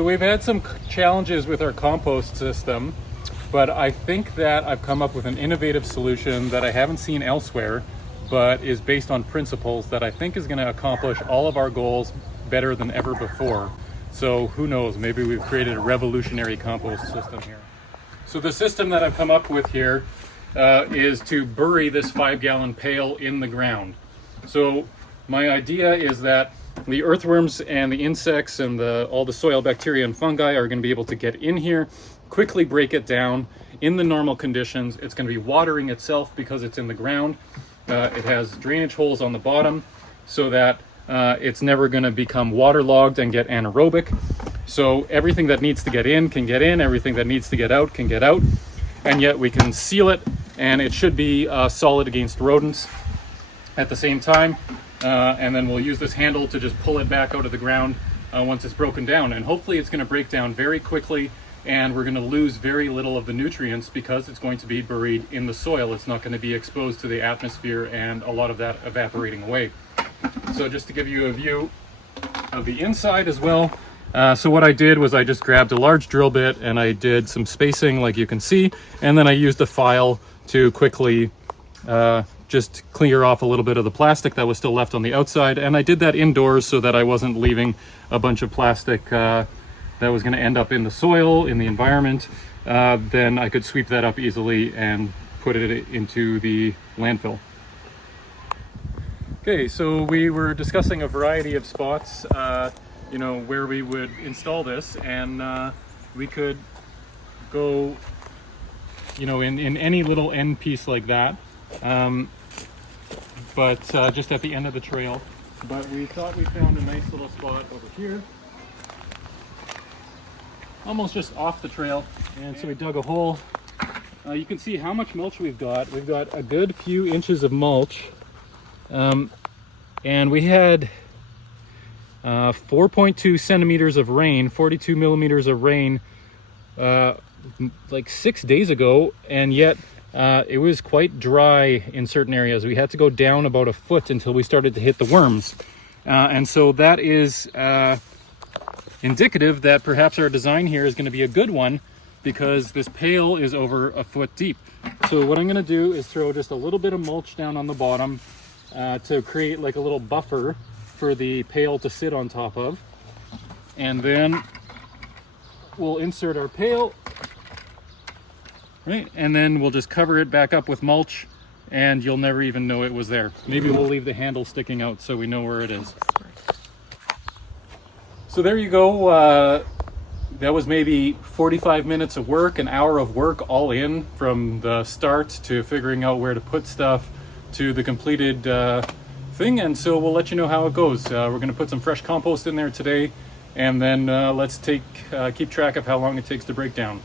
So we've had some challenges with our compost system, but I think that I've come up with an innovative solution that I haven't seen elsewhere, but is based on principles that I think is going to accomplish all of our goals better than ever before. So who knows, maybe we've created a revolutionary compost system here. So the system that I've come up with here is to bury this 5-gallon pail in the ground. So my idea is that the earthworms and the insects and all the soil bacteria and fungi are going to be able to get in here, quickly break it down in the normal conditions. It's going to be watering itself because it's in the ground. It has drainage holes on the bottom so that it's never going to become waterlogged and get anaerobic. So everything that needs to get in can get in, everything that needs to get out can get out, and yet we can seal it, and it should be solid against rodents at the same time. And then we'll use this handle to just pull it back out of the ground once it's broken down. And hopefully it's going to break down very quickly, and we're going to lose very little of the nutrients because it's going to be buried in the soil. It's not going to be exposed to the atmosphere and a lot of that evaporating away. So just to give you a view of the inside as well. So what I did was I just grabbed a large drill bit and I did some spacing like you can see, and then I used a file to quickly just clear off a little bit of the plastic that was still left on the outside. And I did that indoors so that I wasn't leaving a bunch of plastic that was going to end up in the soil, in the environment. Then I could sweep that up easily and put it into the landfill. Okay, so we were discussing a variety of spots, where we would install this, and we could go, in any little end piece like that. But just at the end of the trail. But we thought we found a nice little spot over here, almost just off the trail. And so we dug a hole. You can see how much mulch we've got. We've got a good few inches of mulch. And we had 4.2 centimeters of rain, 42 millimeters of rain, like 6 days ago, and yet it was quite dry in certain areas. We had to go down about a foot until we started to hit the worms. And so that is indicative that perhaps our design here is going to be a good one, because this pail is over a foot deep. So what I'm going to do is throw just a little bit of mulch down on the bottom to create like a little buffer for the pail to sit on top of. And then we'll insert our pail. Right, and then we'll just cover it back up with mulch, and you'll never even know it was there. Maybe we'll leave the handle sticking out so we know where it is. So there you go. That was maybe 45 minutes of work, an hour of work all in, from the start to figuring out where to put stuff to the completed thing. And so we'll let you know how it goes. We're going to put some fresh compost in there today, and then let's keep track of how long it takes to break down.